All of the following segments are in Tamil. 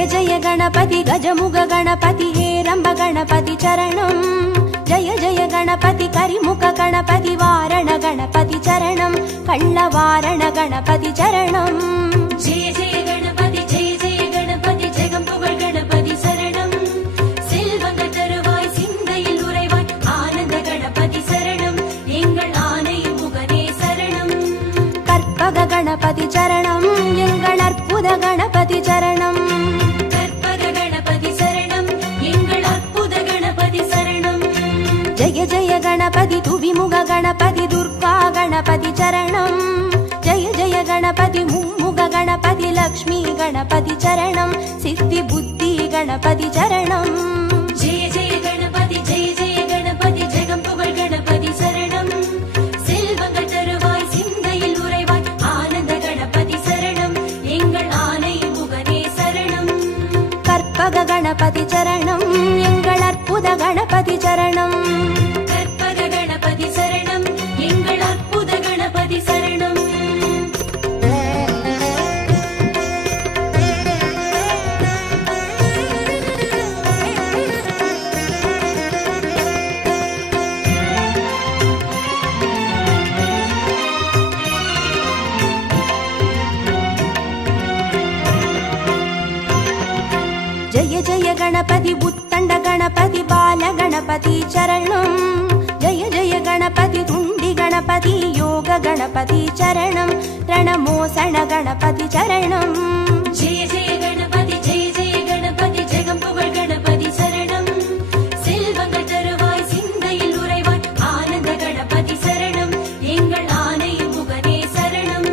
जय जय गणपति गजमुग गणपति हेरंब गणपति चरणं जय जय गणपति करिमुख गणपति वारण गणपति चरणं कल्लवारण गणपति चरणं जय जय गणपति जगம்புகழ் गणपति शरणं செல்வங்கள் தருவாய் சிந்தையில் உறைவாய் ஆனந்த கணபதி சரணம் எங்கள் ஆனை முகனே சரணம் கற்பக गणपति चरणं எங்கள் அற்புத गणपति चरणं கற்பக गणपति சரணம் எங்கள் அற்புத गणपति சரணம் जय जय गणपति तुविमुग गणपति दुर्गा गणपति चरणं जय जय गणपति मुम्मुग गणपति लक्ष्मी गणपति चरणं सिद्धि बुद्धि गणपति चरणं जय जय गणपति जगம்புகழ் गणपति சரணம் செல்வங்கள் தருவாய் சிந்தையில் உறைவாய் ஆனந்த கணபதி சரணம் எங்கள் ஆனை முகனே சரணம் கற்பக गणपति चरणं எங்கள் அற்புத गणपति चरणं கற்பக गणपति சரணம் எங்கள் அற்புத கணபதி சரணம் जय जय गणपति उत्तंड गणपति बाल गणपति चरणं जय जय गणपति तुंडी गणपति योग गणपति चरणं रणमोसण गणपति चरणं जय जय गणपति ஜகம்புகழ் गणपति சரணம் செல்வங்கள் தருவாய் சிந்தையில் உறைவாய் ஆனந்த கணபதி சரணம் எங்கள் ஆனை முகனே சரணம்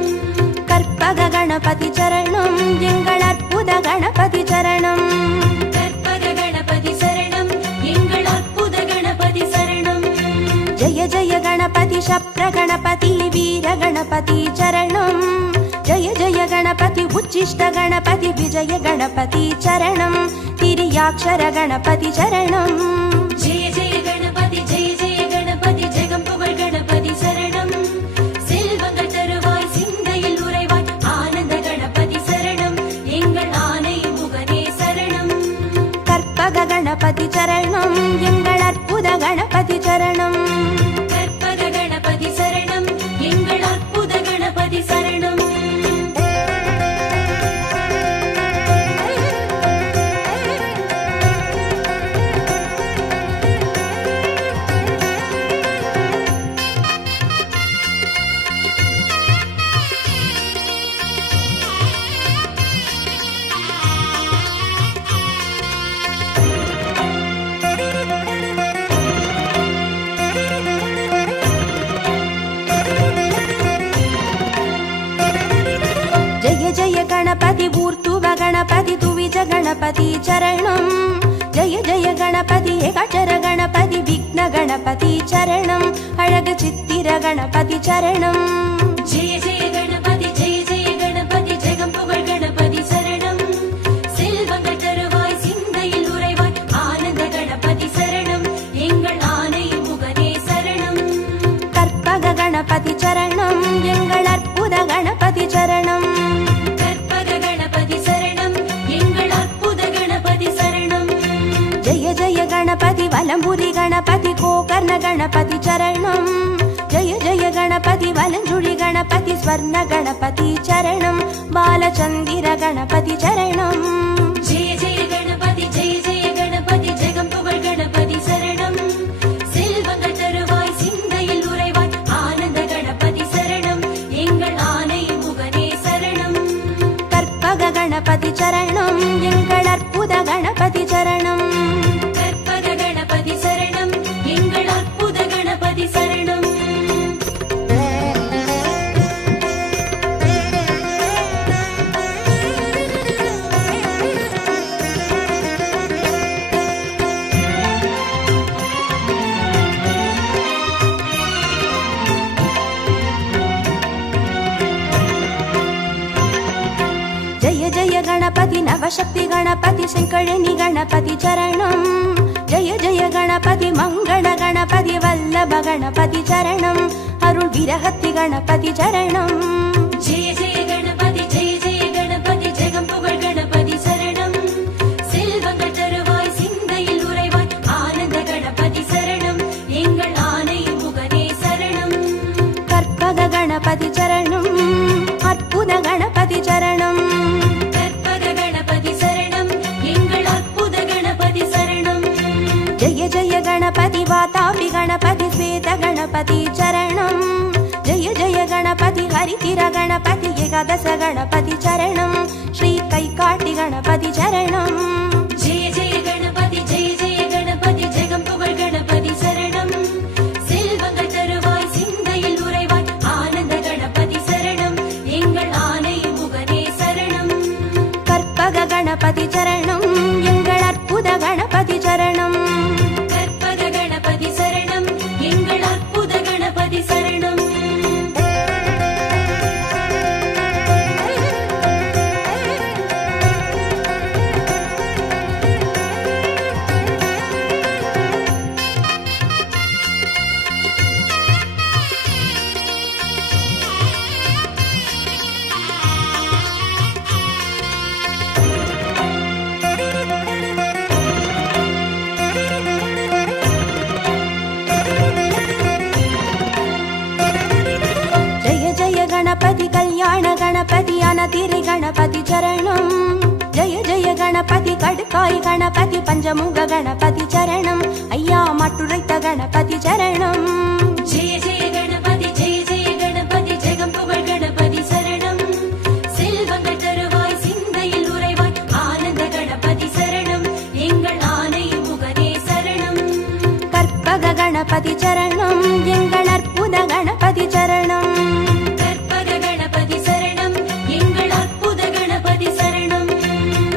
கற்பக गणपति चरणं எங்கள் அற்புத गणपति चरणं கற்பக गणपति சரணம் எங்கள் அற்புத கணபதி சரணம் जय जय गणपति शप्र गणपति वीर गणपति चरणं जय जय गणपति उच्चिष्ट गणपति विजय गणपति चरणं तिर्याक्षर गणपति चरणं जय जय गणपति ஜகம்புகழ் गणपति சரணம் செல்வங்கள் தருவாய் சிந்தையில் உறைவாய் ஆனந்த கணபதி சரணம் எங்கள் ஆனை முகனே சரணம் கற்பக गणपति चरणं எங்கள் அற்புத गणपति चरणं கற்பக गणपति சரணம் எங்கள் அற்புத கணபதி சரணம் जय जय गणपति ऊर्ध्व गणपति तुविज गणपति चरणं जय जय गणपति एकाक्षर गणपति विघ्न गणपति चरणं अழகு சித்திர गणपति चरणं जय जय गणपति ஜகம்புகழ் गणपति சரணம் செல்வங்கள் தருவாய் சிந்தையில் உறைவாய் ஆனந்த கணபதி சரணம் எங்கள் ஆனை முகனே சரணம் கற்பக गणपति चरणं எங்கள் அற்புத गणपति चरणं கற்பக गणपति சரணம் எங்கள் அற்புத கணபதி சரணம் जय जय गणपति वलंबुरी गणपति गोकर्ण गणपति चरणं जय जय गणपति वलंजुळि गणपति स्वर्ण गणपति चरणं बालचंदिर गणपति चरणं जय जय गणपति ஜகம்புகழ் गणपति சரணம் செல்வங்கள் தருவாய் சிந்தையில் உறைவாய் ஆனந்த கணபதி சரணம் எங்கள் ஆனை முகனே சரணம் கற்பக गणपति चरणं எங்கள் அற்புத गणपति चरणं கற்பக गणपति சரணம் எங்கள் அற்புத கணபதி சரணம் जय जय गणपति नवशक्ति गणपति शंकरनि गणपति चरणं जय जय गणपति मंगल गणपति वल्लभ गणपति चरणं अरुள் विरहति गणपति चरणं जय जय गणपति जगம்புகழ் गणपति சரணம் गणपति चरणं जय जय गणपति हरितिर गणपति एकादश गणपति चरणं श्री कैकाटि गणपति चरणं जय जय गणपति जगं पुगळ गणपति शरणं செல்வங்கள் தருவாய் சிந்தையில் உறைவாய் ஆனந்த கணபதி சரணம் எங்கள் ஆனை முகனே சரணம் கற்பக गणपति चरणं எங்கள் அற்புத गणपति चरणं கற்பக கணபதி சரணம் எங்கள் அற்புத கணபதி சரணம் गणपति कल्याण गणपति अनतिरि गणपति चरणं जय जय गणपति कड्काय गणपति पंचमुख गणपति चरणं अय्या मट्टुरैत गणपति चरणं जय जय गणपति जगं पुगळ गणपति शरणं செல்வங்கள் தருவாய் சிந்தையில் உறைவாய் ஆனந்த கணபதி சரணம் எங்கள் ஆனை முகனே சரணம் கற்பக गणपति चरणं எங்கள் அற்புத गणपति चरणं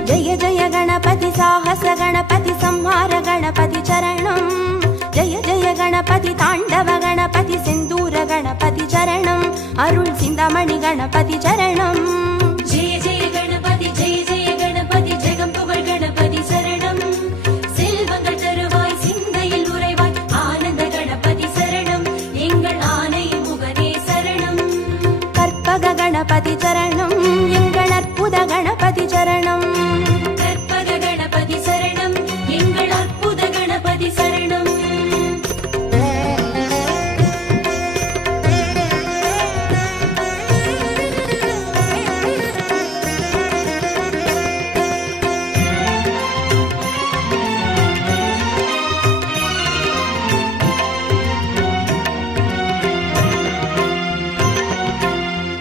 जय जय गणपति साहस गणपति संहार गणपति चरणं जय जय गणपति ताण्डव गणपति सिन्दूर गणपति चरणं अरुள் சிந்தாமணி गणपति चरणं जय जय गणपति जगं पुगळ गणपति शरणं செல்வங்கள் தருவாய் சிந்தையில் உறைவாய் ஆனந்த கணபதி சரணம் எங்கள் ஆனை முகனே சரணம் கற்பக गणपति चरणं எங்கள் அற்புத गणपति चरणं கற்பக கணபதி சரணம் எங்கள் அற்புத கணபதி சரணம்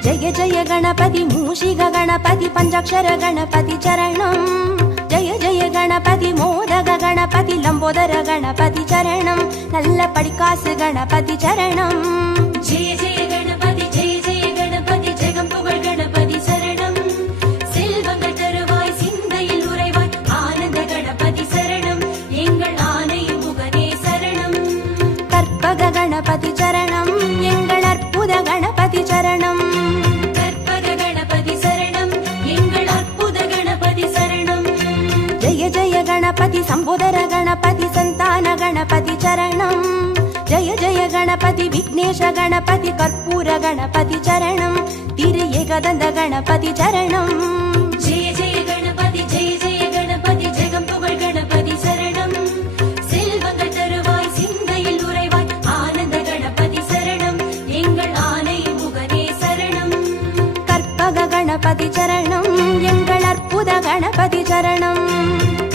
जय जय गणपति मूषिक गणपति पंचाक्षर गणपति चरणं जय जय गणपति मोदक गणपति लंबोदर गणपति चरणं नल्ल पडिकासु गणपति चरणं जय जय गणपति जगं पुगळ गणपति शरणं செல்வங்கள் தருவாய் சிந்தையில் உறைவாய் ஆனந்த கணபதி சரணம் எங்கள் ஆனை முகனே சரணம் கற்பக गणपति चरणं எங்கள் அற்புத गणपति चरणं கற்பக கணபதி சரணம் எங்கள் அற்புத கணபதி சரணம் जय जय गणपति संबोधर गणपति संतान गणपति चरणं जय जय गणपति विघ्नेश गणपति कर्पूर गणपति चरणं तिरु एकदन्त गणपति चरणं जय जय गणपति जगं पुगळ गणपति शरणं செல்வங்கள் தருவாய் சிந்தையில் உறைவாய் ஆனந்த கணபதி சரணம் எங்கள் ஆனை முகனே சரணம் கற்பக गणपति चरणं எங்கள் அற்புத गणपति चरणं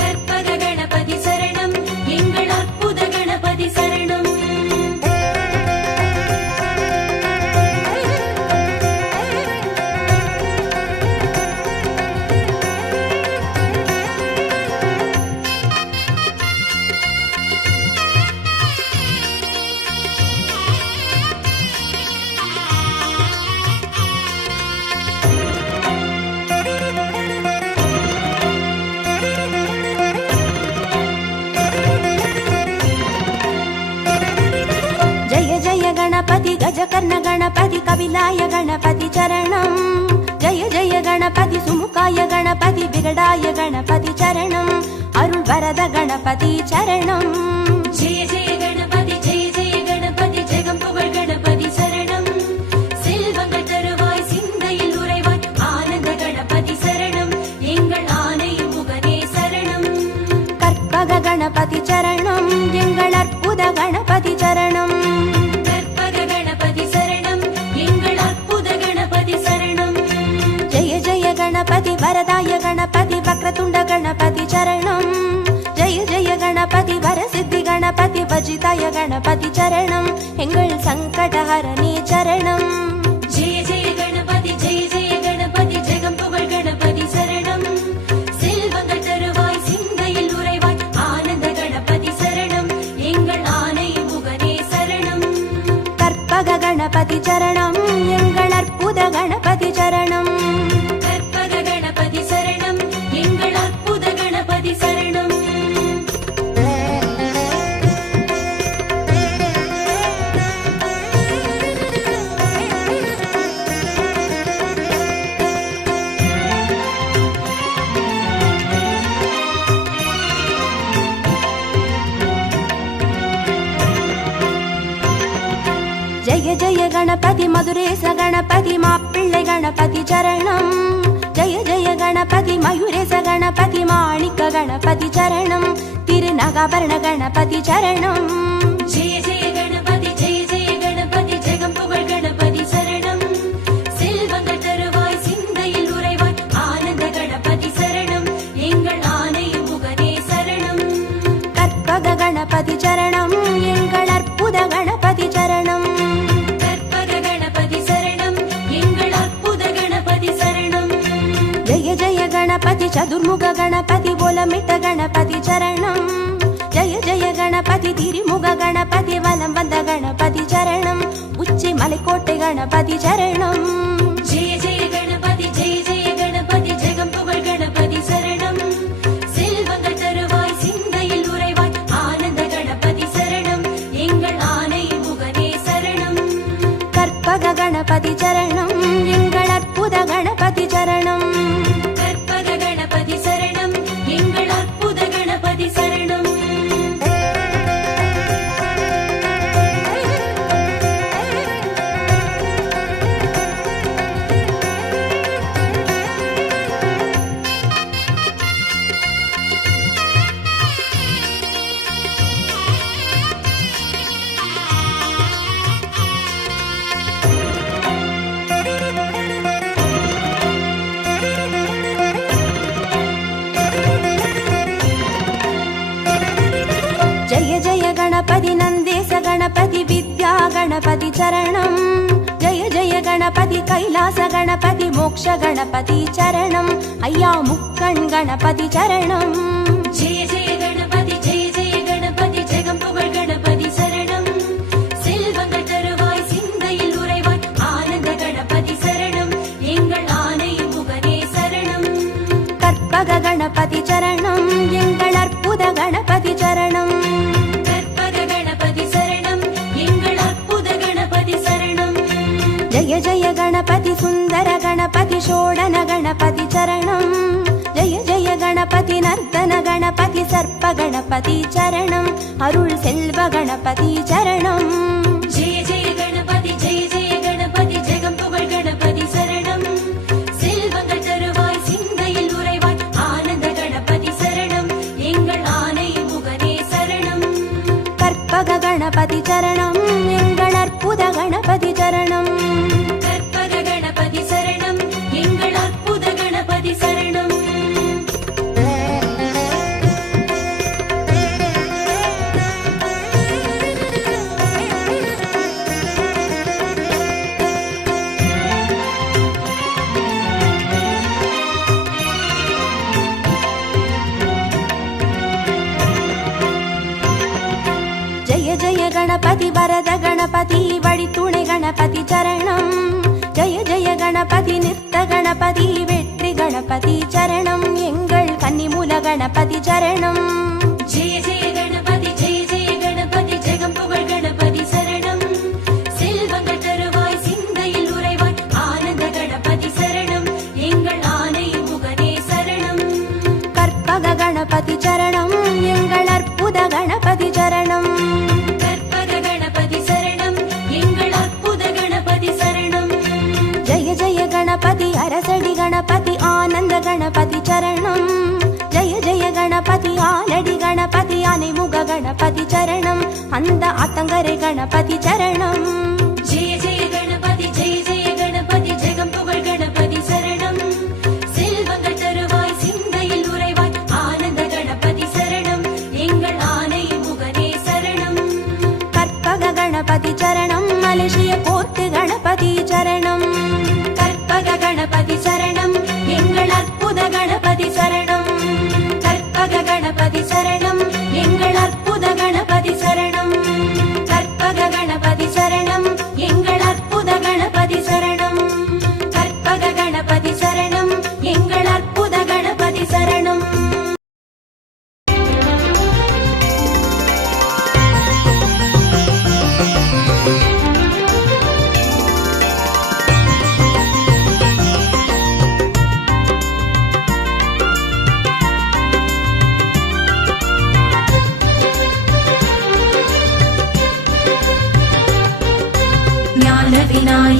கற்பக கணபதி சரணம் எங்கள் அற்புத கணபதி சரணம் गणपति गजकर्ण गणपति कपिलाय गणपति चरणं जय जय गणपति सुमुखाय गणपति विगडाय गणपति चरणं अरुள் वरद गणपति चरणं जय जय गणपति जगं पुगळ गणपति शरणं செல்வங்கள் தருவாய் சிந்தையில் உறைவாய் ஆனந்த கணபதி சரணம் எங்கள் ஆனை முகனே சரணம் கற்பக गणपति चरणं எங்கள் அற்புத गणपति चरणं கற்பக கணபதி சரணம் எங்கள் அற்புத கணபதி சரணம் जय जय गणपति वरदाय गणपति वक्रतुण्ड गणपति चरणं जय जय गणपति वरसिद्धि அஜிதாய கணபதி சரணம் எங்கள் சங்கடஹரணே சரணம். ஜெய ஜெய கணபதி ஜெய ஜெய கணபதி ஜெகம் புகழ் கணபதி சரணம். செல்வங்கள் தருவாய் சிந்தையில் உறைவாய் ஆனந்த கணபதி சரணம் எங்கள் ஆனை முகனே சரணம். கற்பக கணபதி சரணம் எங்கள் அற்புத கணபதி சரணம். கற்பக கணபதி சரணம் எங்கள் அற்புத கணபதி சரணம். ஜெய ஜெய கணபதி மதுரேச கணபதி மாப்பிள்ளை கணபதி சரணம். ஜெய ஜெய கணபதி மயூரேச கணபதி மாணிக்க கணபதி சரணம். திருநகாபரண கணபதி சரணம். ஜெய ஜெய கணபதி ஜெய ஜெய கணபதி ஜெகம் புகழ் கணபதி சரணம். செல்வங்கள் தருவாய் சிந்தையில் உறைவாய் ஆனந்த கணபதி சரணம் எங்கள் ஆனை முகனே சரணம். கற்பக கணபதி சரணம் எங்கள் அற்புத கணபதி சரணம். கற்பக கணபதி சரணம் எங்கள் அற்புத கணபதி சரணம். ஜெய ஜெய கணபதி சதுர்முக கணபதி போலமிட்ட கணபதி சரணம். ஜெய ஜெய கணபதி திரிமுக கணபதி வலம் வந்த கணபதி சரணம். உச்சி மலைக்கோட்டை கணபதி சரணம். ஜெய ஜெய கணபதி ஜெய ஜெய கணபதி ஜெகம் புகழ் கணபதி சரணம். செல்வங்கள் தருவாய் சிந்தையில் உறைவாய் ஆனந்த கணபதி சரணம் எங்கள் ஆனை முகனே சரணம். கற்பக கணபதி சரணம் எங்கள் அற்புத கணபதி சரணம். கற்பக கணபதி சரணம் எங்கள் அற்புத கணபதி சரணம். ஜெய ஜெய கணபதி நந்தேச கணபதி வித்யா கணபதி சரணம். ஜெய ஜெய கணபதி கைலாச கணபதி மோக்ஷ கணபதி சரணம். ஐயா முக்கண் கணபதி சரணம். ஜெய ஜெய கணபதி ஜெய ஜெய கணபதி ஜெகம் புகழ் கணபதி சரணம். செல்வங்கள் தருவாய் சிந்தையில் உறைவாய் ஆனந்த கணபதி சரணம் எங்கள் ஆனை முகனே சரணம். கற்பக கணபதி சரணம் எங்கள் அற்புத கணபதி சரணம். கற்பக கணபதி சரணம் எங்கள் அற்புத கணபதி சரணம். ஜெய ஜெய கணபதி சுந்தர கணபதி ஷோடன கணபதி சரணம். ஜெய ஜெய கணபதி நர்த்தன கணபதி சர்ப்ப கணபதி சரணம். அருள் செல்வ கணபதி சரணம். ஜெய ஜெய கணபதி ஜெய ஜெய கணபதி ஜெகம் புகழ் கணபதி சரணம். செல்வங்கள் தருவாய் சிந்தையில் உறைவாய் ஆனந்த கணபதி சரணம் எங்கள் ஆனை முகனே சரணம். கற்பக கணபதி சரணம் எங்கள் அற்புத கணபதி சரணம். கற்பக கணபதி சரணம் எங்கள் அற்புத கணபதி சரணம். ஜெய ஜெய கணபதி வரத கணபதி வழித்துணை கணபதி சரணம். ஜெய ஜெய கணபதி நிறுத்த கணபதி வெற்றி கணபதி சரணம் எங்கள் கன்னிமூல கணபதி சரணம். ஜெய ஜெய கணபதி ஜெய ஜெய கணபதி ஜெகம் புகழ் கணபதி சரணம். செல்வங்கள் தருவாய் சிந்தையில் உறைவாய் ஆனந்த கணபதி சரணம் எங்கள் ஆனை முகனே சரணம். கற்பக கணபதி சரணம் எங்கள் அற்புத கணபதி சரணம். கற்பக கணபதி சரணம் எங்கள் அற்புத கணபதி சரணம். ஜெய ஜெய கணபதி அரசடி கணபதி ஆனந்த கணபதி சரணம். ஜெய ஜெய கணபதி ஆலடி கணபதி அனைமுக கணபதி சரணம். அந்த ஆத்தங்கரை கணபதி சரணம். ஜெய ஜெய கணபதி ஜெய ஜெய கணபதி ஜெகம் புகழ் கணபதி சரணம். செல்வங்கள் தருவாய் சிந்தையில் உறைவாய் ஆனந்த கணபதி சரணம் எங்கள் ஆனை முகனே சரணம்.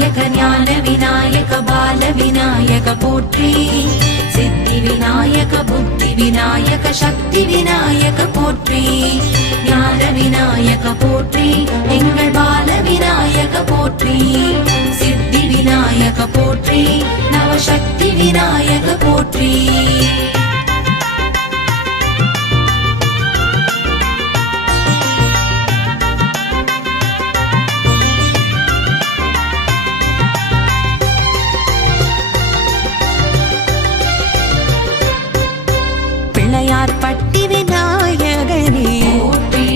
விநாயக ஞான விநாயக பால விநாயக போற்றி சித்தி விநாயக புத்தி விநாயக சக்தி விநாயக போற்றி ஞான விநாயக போற்றி எங்கள் பால விநாயக போற்றி சித்தி விநாயக போற்றி நவசக்தி விநாயக போற்றி பிள்ளையார்பட்டி விநாயகனே போற்றி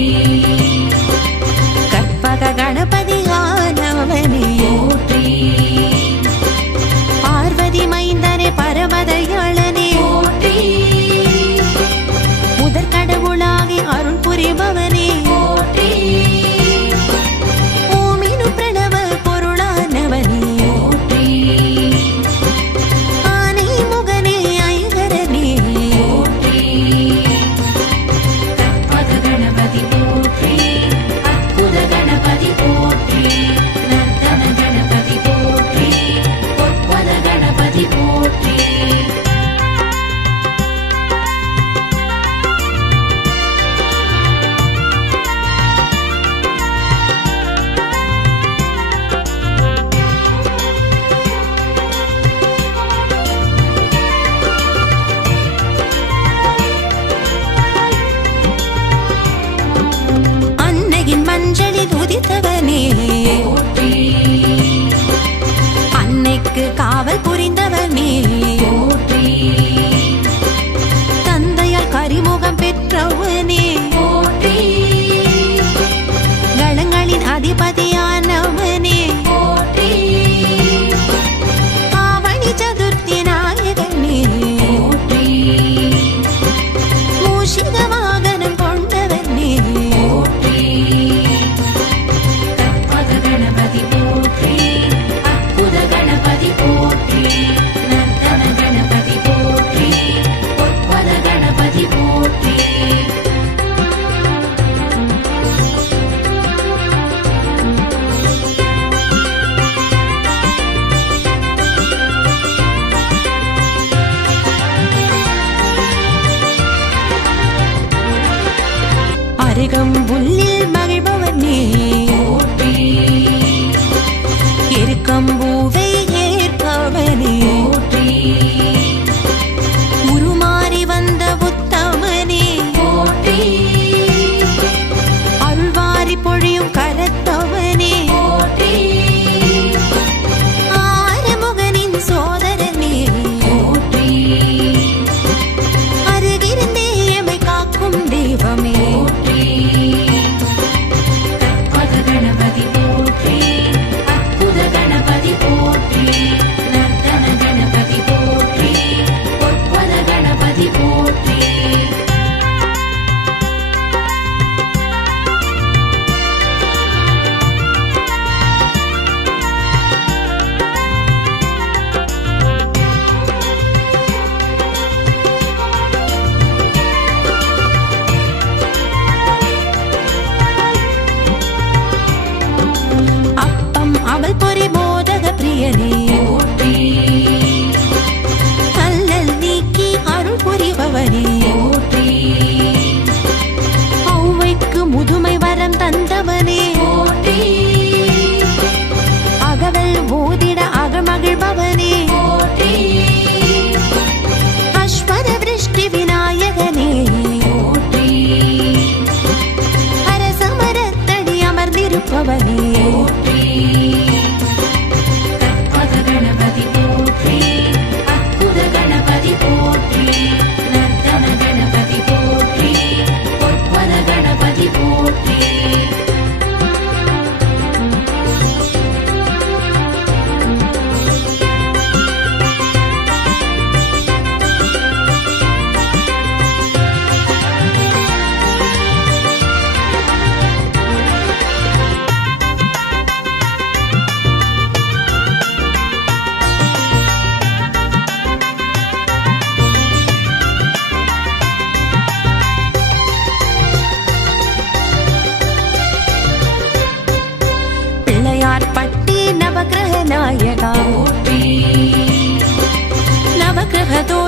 கற்பக கணபதியானவனே போற்றி பார்வதி மைந்தனே பரமதயாளனே போற்றி முதற்கடவுளாகி அருள் புரிபவனே போற்றி ஓமினு பிரணவ பொருளானவனே போற்றி ஆனை முகனே ஐகரனே போற்றி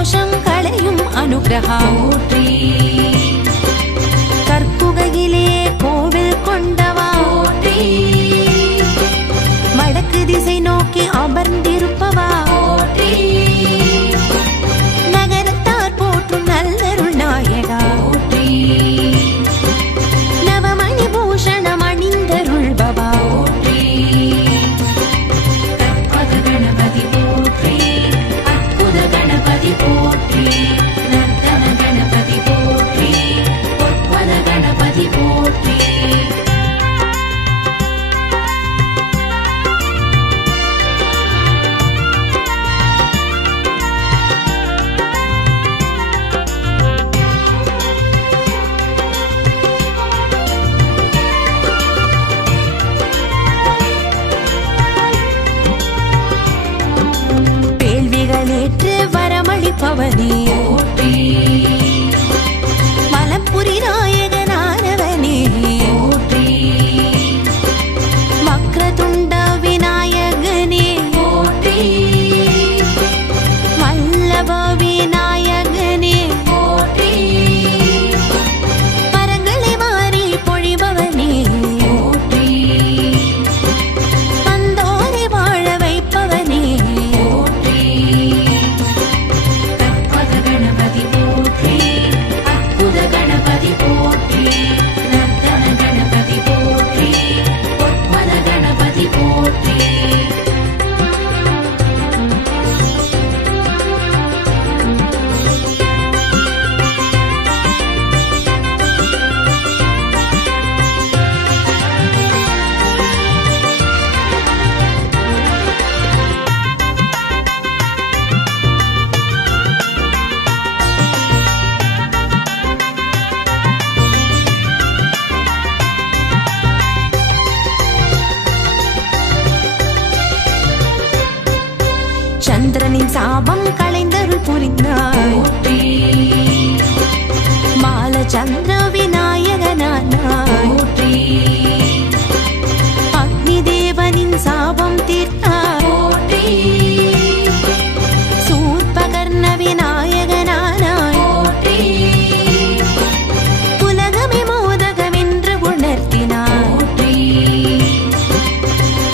தோஷம் களையும் அனுகிரகா போற்றி கற்புகையிலே கோவில் கொண்டவா போற்றி வடக்கு திசை நோக்கி அமர்ந்திருப்பவா போற்றி நகரத்தார் போற்றும் நல்லருள் நாயகா போற்றி நவமணி பூஷணம் அணிந்தருள்பவா போற்றி கற்பக கணபதி போற்றி அற்புத கணபதி போற்றி நர்த்தன கணபதி போற்றி பொற்பத கணபதி போற்றி வேள்விகளேற்று வரமளிப்பவனே போற்றி மலப்புரி நாயகனானவனே போற்றி வக்ரதுண்ட விநாயகனே போற்றி வல்லப விநாயகனே போற்றி வரங்களை வாரி பொழிபவனே போற்றி வந்தோரை வாழ வைப்பவனே போற்றி கற்பக கணபதி போற்றி அற்புத கணபதி போற்றி நர்த்தன கணபதி போற்றி பொற்பத கணபதி போற்றி சந்திரனின் சாபம் களைந்தருள் புரிந்தாய் போற்றி மால சந்திர விநாயகனானாய் போற்றி அக்னி தேவனின் சாபம் தீர்த்தாய் போற்றி சூர்பகர்ண விநாயகனானாய் போற்றி உலகமே மோதகமென்று உணர்த்தினாய் போற்றி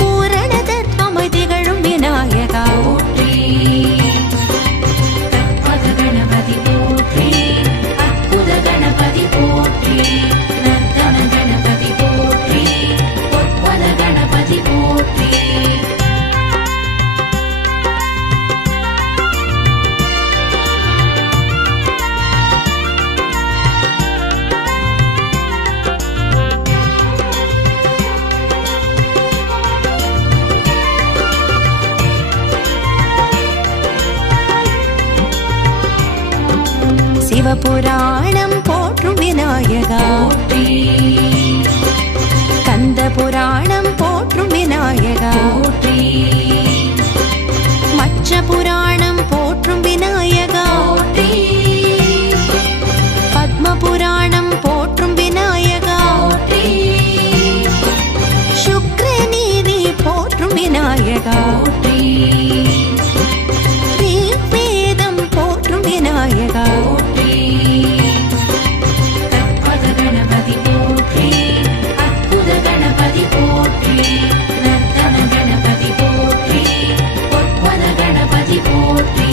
பூரண தர்மமாய் திகழும் விநாயகா போற்றி கற்பக கணபதி போற்றி அற்புத கணபதி போற்றி நர்த்தன கணபதி போற்றி பொற்பத கணபதி போற்றி சிவபுராணம் போற்றும் விநாயகா போற்றி கந்த புராணம் போற்றும் விநாயகா போற்றி மச்ச புராணம் போற்றும் விநாயகா போற்றி பத்ம புராணம் போற்றும் விநாயகா போற்றி சுக்ர நீதி போற்றும் விநாயகா போற்றி வேதம் போற்றும் விநாயகா போற்றி கற்பக கணபதி போற்றி அற்புத கணபதி போற்றி நர்த்தன கணபதி போற்றி பொற்பத கணபதி போற்றி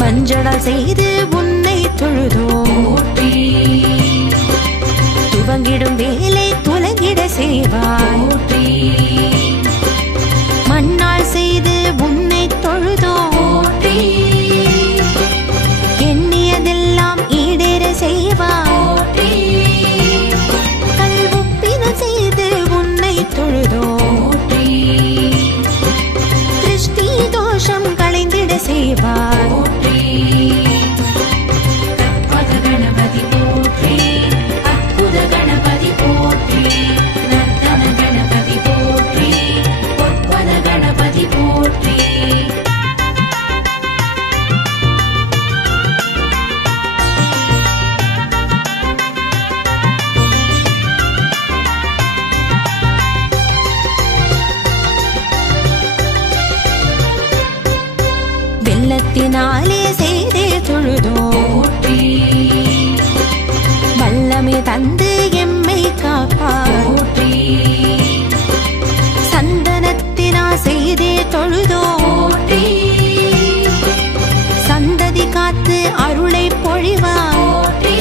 மஞ்சளால் செய்து உன்னை தொழுதோம் போற்றி துவங்கிடும் வேலை துலங்கிட செய்வாய் போற்றி மண்ணால் செய்து உன்னை தொழுதோம் போற்றி எண்ணியதெல்லாம் ஈடேற செய்வாய் போற்றி கல்வுப்பின செய்து உன்னை தொழுதோம் போற்றி திருஷ்டி தோஷம் களைந்திட செய்வாய் நாளே செய்தே தொழுதோ போற்றி வல்லமை தந்து எம்மை காப்பார் போற்றி சந்தனத்தினா செய்தே தொழுதோ போற்றி சந்ததி காத்து அருளை பொழிவார் போற்றி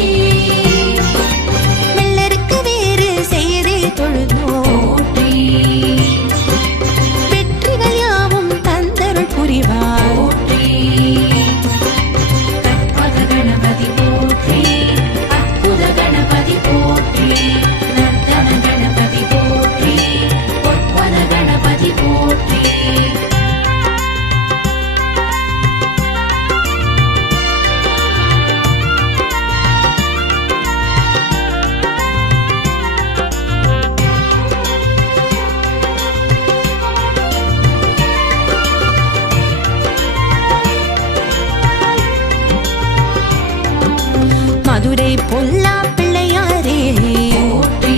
வெள்ளருக்கு வேறு செய்தே தொழுதோ போற்றி வெற்றிகள் யாவும் தந்தருள் புரிவார் போற்றி கற்பக கணபதி போற்றி அற்புத கணபதி போற்றி நர்த்தன கணபதி போற்றி பொற்பத கணபதி போற்றி மதுரை பொல்லா பிள்ளையாரே போற்றி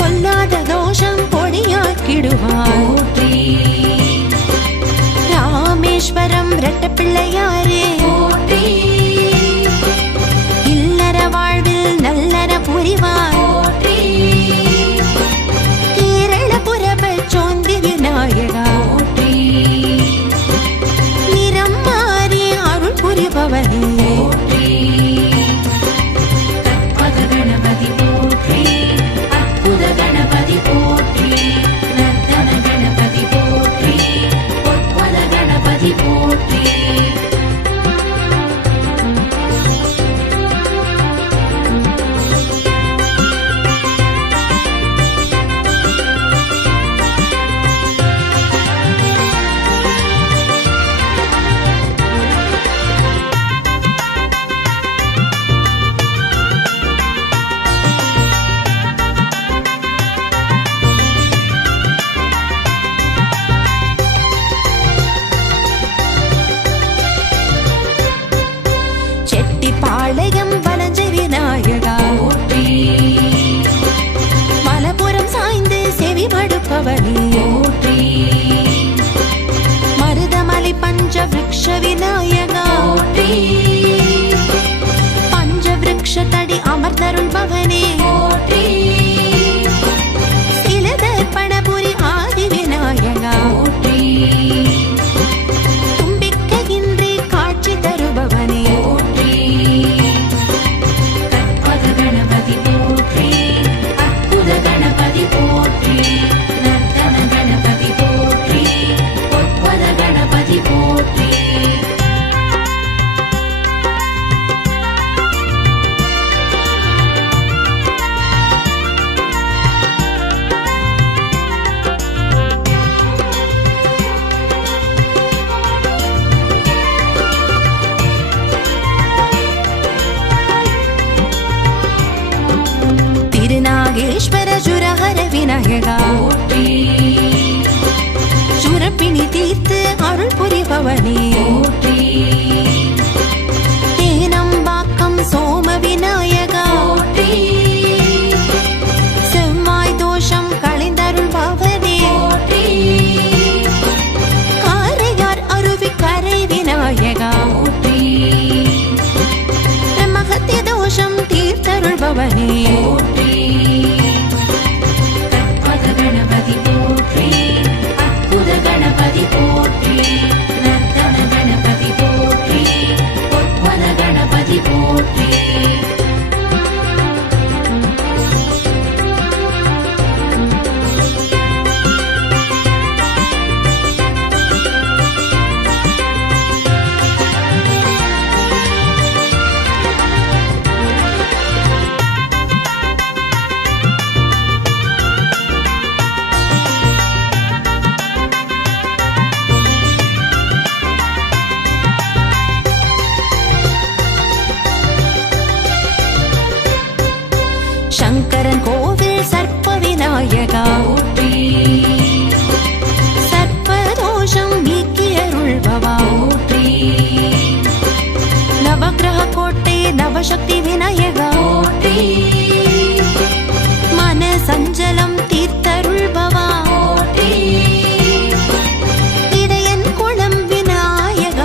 பொல்லாத தோஷம் பொடியாக்கிடுவார் போற்றி ராமேஸ்வரம் ரெட்ட பிள்ளையாரே போற்றி இல்லற வாழ்வில் நல்லற புரிவார் போற்றி கேரள புரப சோந்தி விநாயகா போற்றி நிறம் மாறி அருள் புரிபவனே போற்றி கற்பக கணபதி போற்றி அற்புத கணபதி போற்றி நர்த்தன கணபதி போற்றி பொற்பத கணபதி போற்றி செட்டிப்பாளையம் வலஞ்சை விநாயகா போற்றி மலபுரம் சாய்ந்து செவி மடுப்பவனே போற்றி மருதமலை பஞ்ச விருக்ஷ விநாயகா போற்றி பஞ்ச விருக்ஷ தடி அமர்ந்தருள் பவனே போற்றி சிலதர்ப்பணபுரி ஆதி விநாயகா போற்றி தும்பிக்கையின்றி காட்சி தருபவனே போற்றி கற்பக கணபதி போற்றி அற்புத கணபதி போற்றி நர்த்தன கணபதி போற்றி பொற்பத கணபதி போற்றி திருநாகேஸ்வர சுரஹர விநாயகா போற்றி சுரப்பிணி தீர்த்து அருள் புரிபவனே போற்றி தேனம்பாக்கம் சோம விநாயகா போற்றி செவ்வாய் தோஷம் களைந்தருள் பவனே போற்றி காரையார் அருவி கரை விநாயகா போற்றி பிரம்மஹத்திய தோஷம் தீர்த்தருள் பவனே போற்றி கற்பக கணபதி போற்றி அற்புத கணபதி போற்றி நர்த்தன கணபதி போற்றி பொற்பத கணபதி போற்றி சங்கரன் கோவில் சர்ப்ப விநாயகா போற்றி சர்ப்பதோஷம் நீக்கியருள்பவா போற்றி நவக்கிரக கோட்டை நவசக்தி விநாயகா போற்றி மன சஞ்சலம் தீர்த்தருள்பவா போற்றி இடையன் குளம் விநாயகா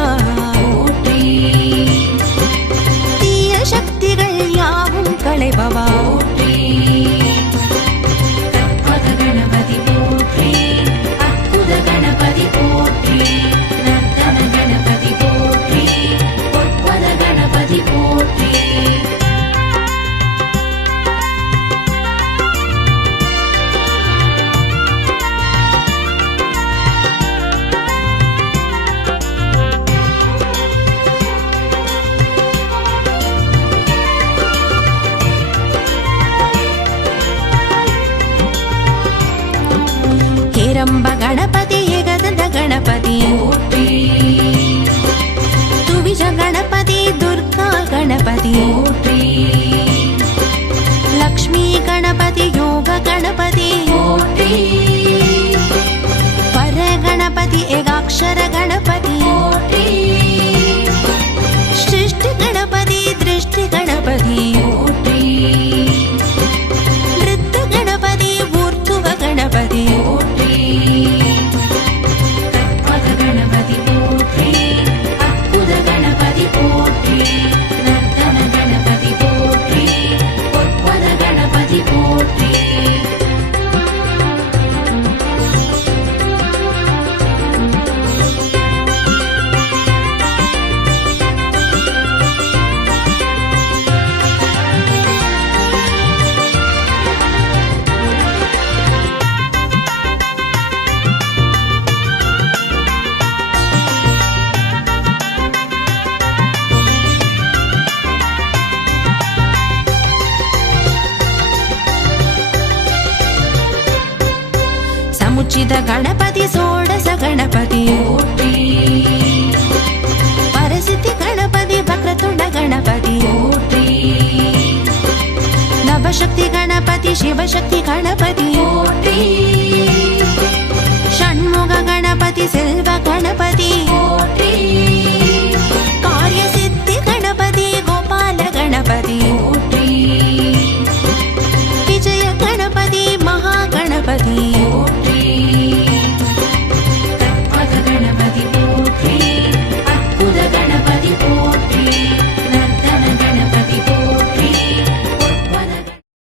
பூஜித கணபதி சோடச கணபதி போற்றி பரசித்தி கணபதி வக்ரதுண்ட கணபதி போற்றி நவசக்தி கணபதி சிவசக்தி கணபதி போற்றி